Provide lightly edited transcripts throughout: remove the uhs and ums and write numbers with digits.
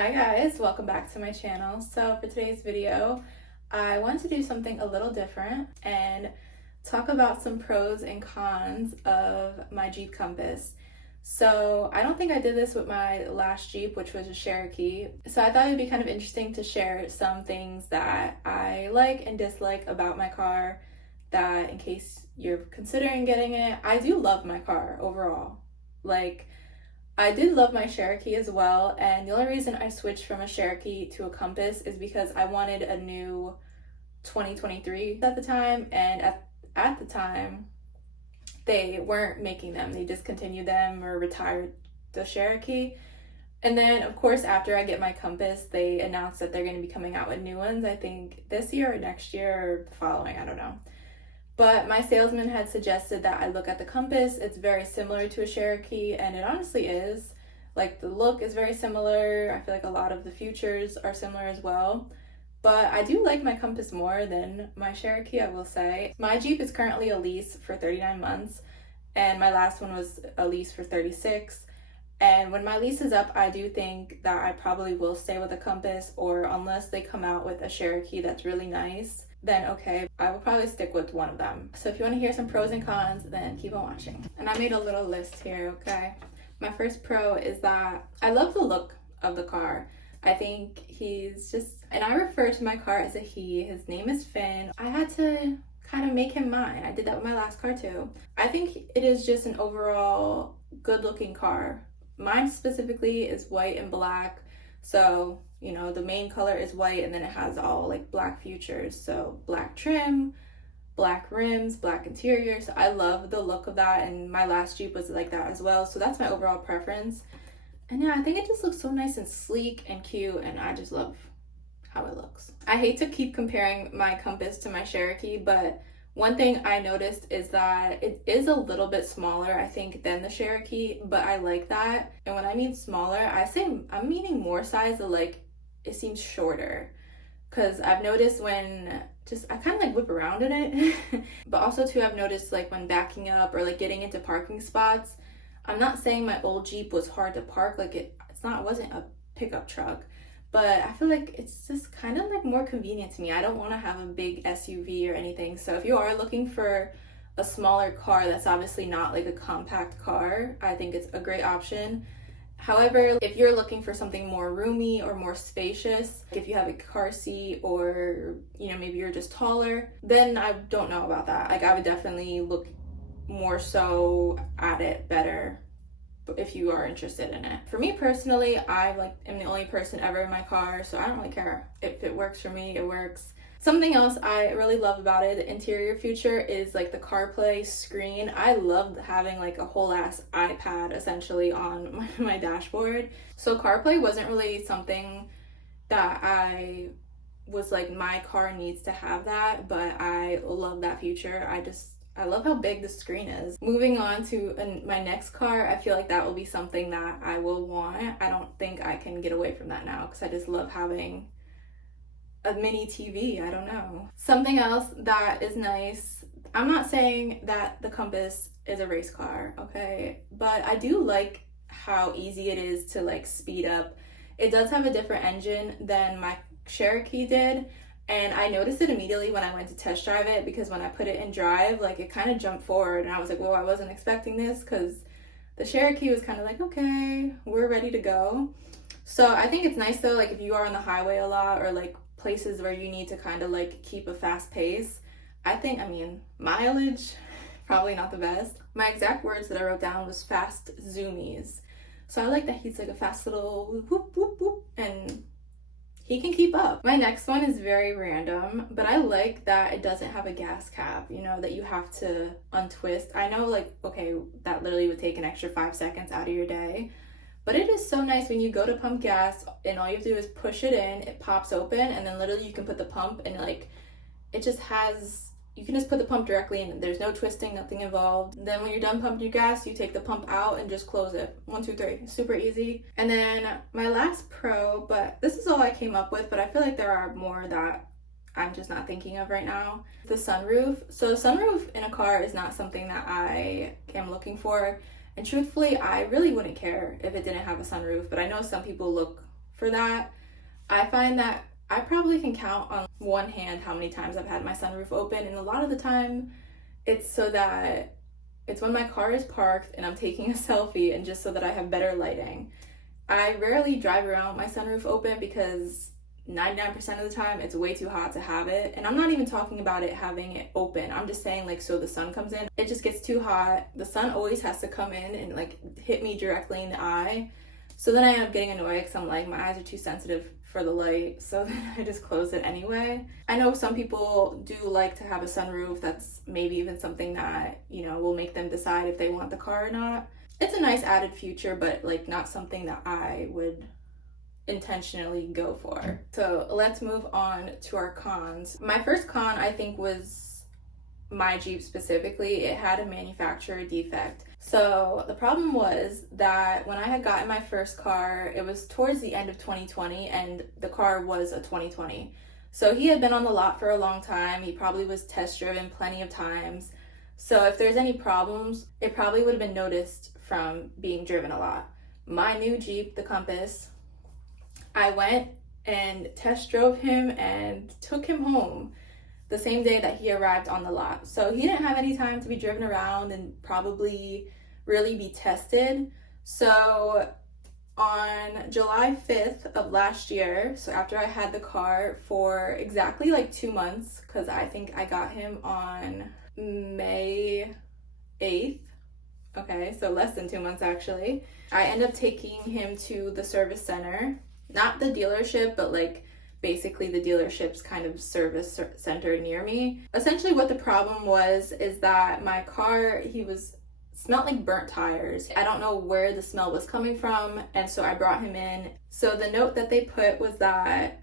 Hi guys, welcome back to my channel. So for today's video, I want to do something a little different and talk about some pros and cons of my Jeep Compass. So I don't think I did this with my last Jeep, which was a Cherokee. So I thought it'd be kind of interesting to share some things that I like and dislike about my car, that in case you're considering getting it. I do love my car overall. I did love my Cherokee as well, and the only reason I switched from a Cherokee to a Compass is because I wanted a new 2023 at the time, and at the time, they weren't making them. They discontinued them or retired the Cherokee. And then, of course, after I get my Compass, they announced that they're going to be coming out with new ones, I think this year or next year or the following, I don't know. But my salesman had suggested that I look at the Compass. It's very similar to a Cherokee, and it honestly is. Like, the look is very similar. I feel like a lot of the features are similar as well. But I do like my Compass more than my Cherokee, I will say. My Jeep is currently a lease for 39 months, and my last one was a lease for 36. And when my lease is up, I do think that I probably will stay with a Compass, or unless they come out with a Cherokee that's really nice, then okay, I will probably stick with one of them. So if you want to hear some pros and cons, then keep on watching. And I made a little list here, okay? My first pro is that I love the look of the car. I think he's just, and I refer to my car as a he. His name is Finn. I had to kind of make him mine. I did that with my last car too. I think it is just an overall good looking car. Mine specifically is white and black. So, you know, the main color is white, and then it has all like black features. So black trim, black rims, black interior. So I love the look of that, and my last Jeep was like that as well. So that's my overall preference. And yeah, I think it just looks so nice and sleek and cute, and I just love how it looks. I hate to keep comparing my Compass to my Cherokee, but one thing I noticed is that it is a little bit smaller, I think, than the Cherokee, but I like that. And when I mean smaller, I'm meaning more size, of like, it seems shorter. Because I've noticed when I kind of like whip around in it. But also too, I've noticed like when backing up or like getting into parking spots, I'm not saying my old Jeep was hard to park, like it wasn't a pickup truck. But I feel like it's just kind of like more convenient to me. I don't want to have a big SUV or anything. So if you are looking for a smaller car that's obviously not like a compact car, I think it's a great option. However, if you're looking for something more roomy or more spacious, if you have a car seat or, you know, maybe you're just taller, then I don't know about that. Like, I would definitely look more so at it better if you are interested in it. For me personally, I am the only person ever in my car, so I don't really care. If it works for me, it works. Something else I really love about it, the interior feature, is like the CarPlay screen. I love having like a whole ass iPad essentially on my dashboard. So CarPlay wasn't really something that I was like, my car needs to have that, but I love that feature. I love how big the screen is. Moving on to my next car, I feel like that will be something that I will want. I don't think I can get away from that now because I just love having a mini TV. I don't know. Something else that is nice, I'm not saying that the Compass is a race car, okay? But I do like how easy it is to like speed up. It does have a different engine than my Cherokee did. And I noticed it immediately when I went to test drive it, because when I put it in drive, like it kind of jumped forward, and I was like, whoa, I wasn't expecting this, because the Cherokee was kind of like, okay, we're ready to go. So I think it's nice though, like if you are on the highway a lot or like places where you need to kind of like keep a fast pace, I mean, mileage, probably not the best. My exact words that I wrote down was fast zoomies. So I like that he's like a fast little whoop, whoop, whoop, and he can keep up. My next one is very random, but I like that it doesn't have a gas cap, you know, that you have to untwist. I know, like, okay, that literally would take an extra 5 seconds out of your day, but it is so nice when you go to pump gas and all you have to do is push it in, it pops open, and then literally you can put the pump, and like, it just has, you can just put the pump directly in. There's no twisting, nothing involved. Then when you're done pumping your gas, you take the pump out and just close it. 1, 2, 3. Super easy. And then my last pro, but this is all I came up with, but I feel like there are more that I'm just not thinking of right now. The sunroof. So sunroof in a car is not something that I am looking for. And truthfully, I really wouldn't care if it didn't have a sunroof, but I know some people look for that. I find that I probably can count on one hand how many times I've had my sunroof open, and a lot of the time it's so that it's when my car is parked and I'm taking a selfie and just so that I have better lighting. I rarely drive around with my sunroof open because 99% of the time it's way too hot to have it. And I'm not even talking about it having it open. I'm just saying like so the sun comes in. It just gets too hot. The sun always has to come in and like hit me directly in the eye. So then I end up getting annoyed because I'm like, my eyes are too sensitive for the light. So then I just close it anyway. I know some people do like to have a sunroof. That's maybe even something that, you know, will make them decide if they want the car or not. It's a nice added feature, but like not something that I would intentionally go for. So let's move on to our cons. My first con, I think, was my Jeep specifically. It had a manufacturer defect. So the problem was that when I had gotten my first car, it was towards the end of 2020 and the car was a 2020. So he had been on the lot for a long time. He probably was test driven plenty of times. So if there's any problems, it probably would have been noticed from being driven a lot. My new Jeep, the Compass, I went and test drove him and took him home the same day that he arrived on the lot. So he didn't have any time to be driven around and probably really be tested. So on July 5th of last year, so after I had the car for exactly like 2 months, because I think I got him on May 8th. Okay, so less than 2 months actually. I ended up taking him to the service center. Not the dealership, but like basically the dealership's kind of service center near me. Essentially what the problem was is that my car, smelled like burnt tires. I don't know where the smell was coming from, and so I brought him in. So the note that they put was that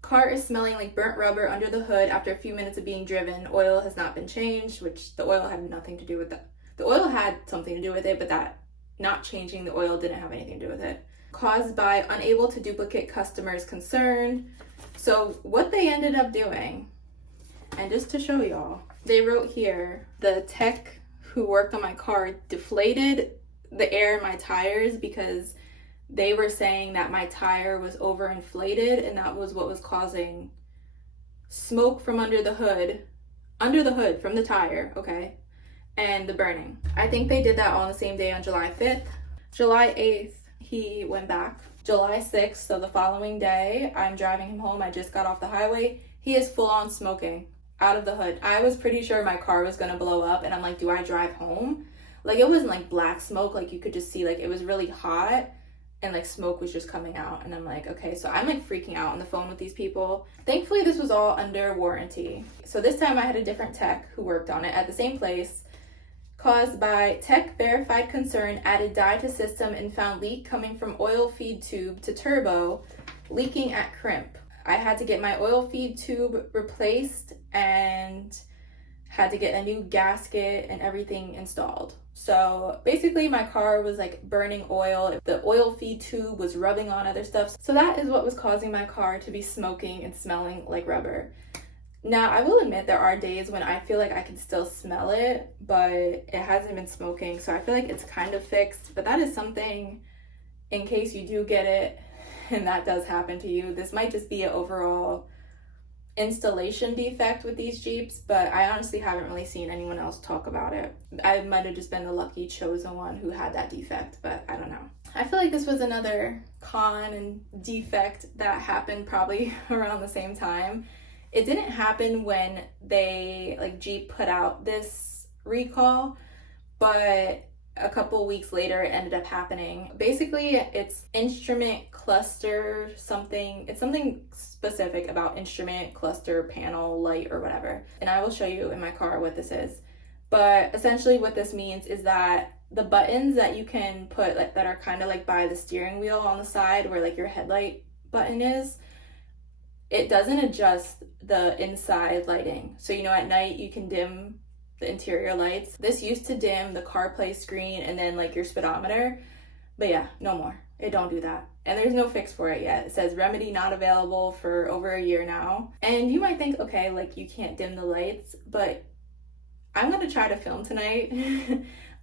car is smelling like burnt rubber under the hood after a few minutes of being driven. Oil has not been changed, which the oil had nothing to do with that. The oil had something to do with it, but that not changing the oil didn't have anything to do with it. Caused by unable to duplicate customers concerned. So what they ended up doing, and just to show y'all, they wrote here, the tech who worked on my car deflated the air in my tires because they were saying that my tire was overinflated and that was what was causing smoke from under the hood from the tire, okay, and the burning. I think they did that all on the same day on July 5th. July 8th, he went back. July 6th, so the following day, I'm driving him home. I just got off the highway. He is full on smoking out of the hood. I was pretty sure my car was gonna blow up, and I'm like, do I drive home? Like, it wasn't like black smoke, like you could just see, like it was really hot and like smoke was just coming out. And I'm like, okay, so I'm like freaking out on the phone with these people. Thankfully, this was all under warranty. So this time I had a different tech who worked on it at the same place. Caused by tech verified concern, added dye to system and found leak coming from oil feed tube to turbo, leaking at crimp. I had to get my oil feed tube replaced and had to get a new gasket and everything installed. So basically my car was like burning oil. The oil feed tube was rubbing on other stuff. So that is what was causing my car to be smoking and smelling like rubber. Now, I will admit there are days when I feel like I can still smell it, but it hasn't been smoking, so I feel like it's kind of fixed. But that is something, in case you do get it and that does happen to you, this might just be an overall installation defect with these Jeeps, but I honestly haven't really seen anyone else talk about it. I might have just been the lucky chosen one who had that defect, but I don't know. I feel like this was another con and defect that happened probably around the same time. It didn't happen when they, like, Jeep put out this recall, but a couple weeks later it ended up happening. Basically, it's instrument cluster something. It's something specific about instrument cluster panel light or whatever. And I will show you in my car what this is. But essentially what this means is that the buttons that you can put, like, that are kind of like by the steering wheel on the side where like your headlight button is, it doesn't adjust the inside lighting. So, you know, at night you can dim the interior lights. This used to dim the CarPlay screen and then like your speedometer. But yeah, no more. It don't do that. And there's no fix for it yet. It says remedy not available for over a year now. And you might think, okay, like you can't dim the lights, but I'm gonna try to film tonight.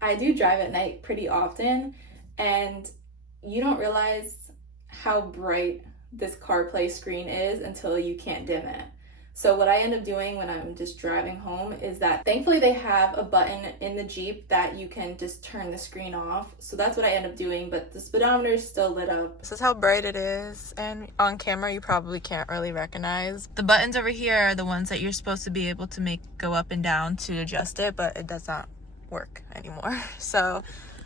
I do drive at night pretty often, and you don't realize how bright this CarPlay screen is until you can't dim it. So what I end up doing when I'm just driving home is that thankfully they have a button in the Jeep that you can just turn the screen off. So that's what I end up doing, but the speedometer is still lit up. This is how bright it is, and on camera you probably can't really recognize. The buttons over here are the ones that you're supposed to be able to make go up and down to adjust it, but it does not work anymore. So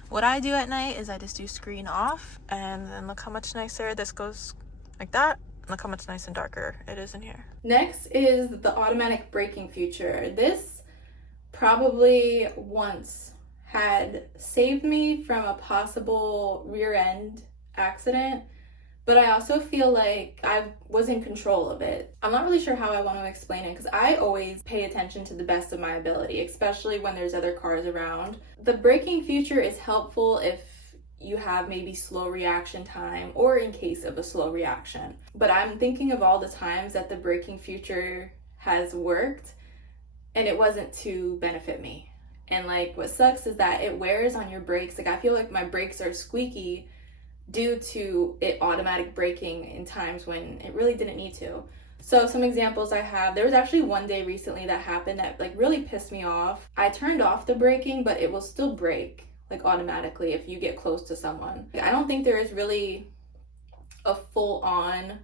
what I do at night is I just do screen off, and then look how much nicer this goes like that. Look how much nice and darker it is in here. Next is the automatic braking feature. This probably once had saved me from a possible rear end accident, but I also feel like I was in control of it. I'm not really sure how I want to explain it because I always pay attention to the best of my ability, especially when there's other cars around. The braking feature is helpful if you have maybe slow reaction time or in case of a slow reaction. But I'm thinking of all the times that the braking feature has worked and it wasn't to benefit me. And like what sucks is that it wears on your brakes. Like I feel like my brakes are squeaky due to it automatic braking in times when it really didn't need to. So some examples I have, there was actually one day recently that happened that like really pissed me off. I turned off the braking, but it will still brake like automatically if you get close to someone. I don't think there is really a full-on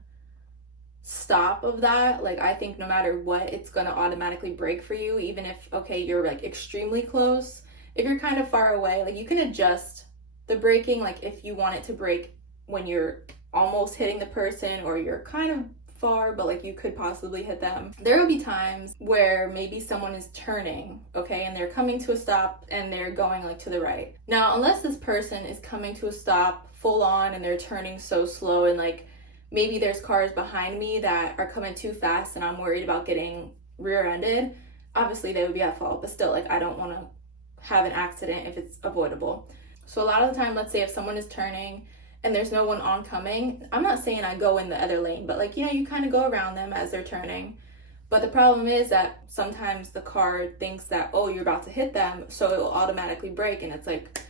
stop of that. Like I think no matter what, it's gonna automatically brake for you, even if, okay, you're like extremely close. If you're kind of far away, like you can adjust the braking, like if you want it to brake when you're almost hitting the person or you're kind of far, but like you could possibly hit them. There will be times where maybe someone is turning, okay, and they're coming to a stop and they're going like to the right. Now, unless this person is coming to a stop full on and they're turning so slow and like maybe there's cars behind me that are coming too fast and I'm worried about getting rear-ended, obviously they would be at fault, but still like I don't want to have an accident if it's avoidable. So a lot of the time, let's say if someone is turning and there's no one oncoming, I'm not saying I go in the other lane, but like, you know, you kind of go around them as they're turning. But the problem is that sometimes the car thinks that, oh, you're about to hit them, so it will automatically brake. And it's like,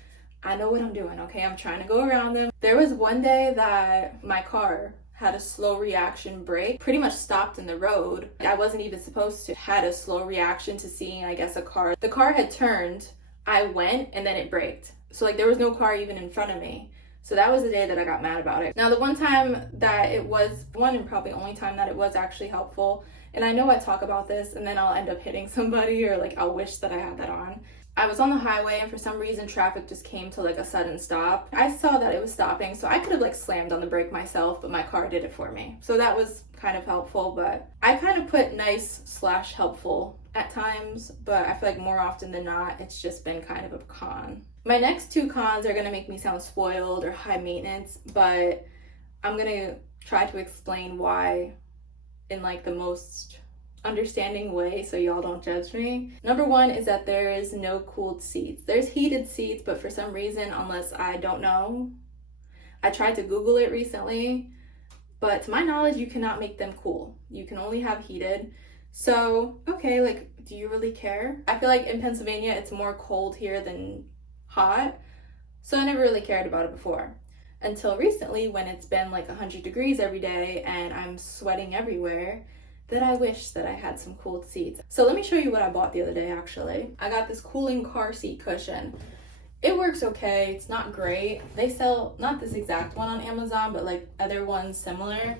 I know what I'm doing, okay? I'm trying to go around them. There was one day that my car had a slow reaction brake, pretty much stopped in the road. I wasn't even supposed to. Had a slow reaction to seeing, I guess, a car. The car had turned, I went, and then it braked. So like there was no car even in front of me. So that was the day that I got mad about it. Now, the one time that it was, one and probably only time that it was actually helpful, and I know I talk about this and then I'll end up hitting somebody or like I'll wish that I had that on. I was on the highway and for some reason traffic just came to like a sudden stop. I saw that it was stopping, so I could have like slammed on the brake myself, but my car did it for me. So that was kind of helpful, but I kind of put nice/helpful at times, but I feel like more often than not, it's just been kind of a con. My next two cons are gonna make me sound spoiled or high maintenance, but I'm gonna try to explain why in like the most understanding way so y'all don't judge me. Number one is that there is no cooled seats. There's heated seats, but for some reason, unless I don't know, I tried to Google it recently, but to my knowledge, you cannot make them cool. You can only have heated. So, okay, like, do you really care? I feel like in Pennsylvania, it's more cold here than hot, so I never really cared about it before. Until recently, when it's been like 100 degrees every day and I'm sweating everywhere, that I wish that I had some cooled seats. So let me show you what I bought the other day, actually. I got this cooling car seat cushion. It works okay, it's not great. They sell, not this exact one on Amazon, but like other ones similar.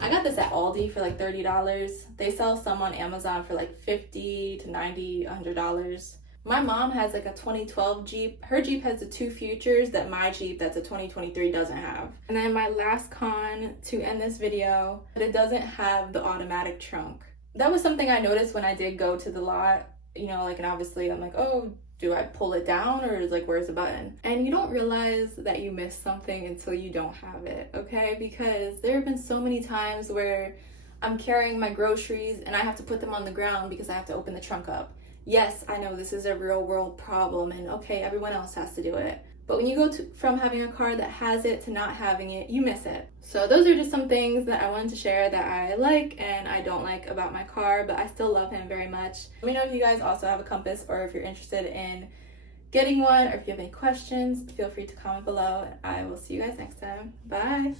I got this at Aldi for like $30. They sell some on Amazon for like $50 to $90, $100. My mom has like a 2012 Jeep. Her Jeep has the two features that my Jeep that's a 2023 doesn't have. And then my last con to end this video, it doesn't have the automatic trunk. That was something I noticed when I did go to the lot, you know, like, and obviously I'm like, oh, do I pull it down or is like, where's the button? And you don't realize that you missed something until you don't have it, okay? Because there have been so many times where I'm carrying my groceries and I have to put them on the ground because I have to open the trunk up. Yes, I know this is a real world problem and okay, everyone else has to do it. But when you go from having a car that has it to not having it, you miss it. So those are just some things that I wanted to share that I like and I don't like about my car, but I still love him very much. Let me know if you guys also have a compass or if you're interested in getting one or if you have any questions, feel free to comment below. I will see you guys next time. Bye.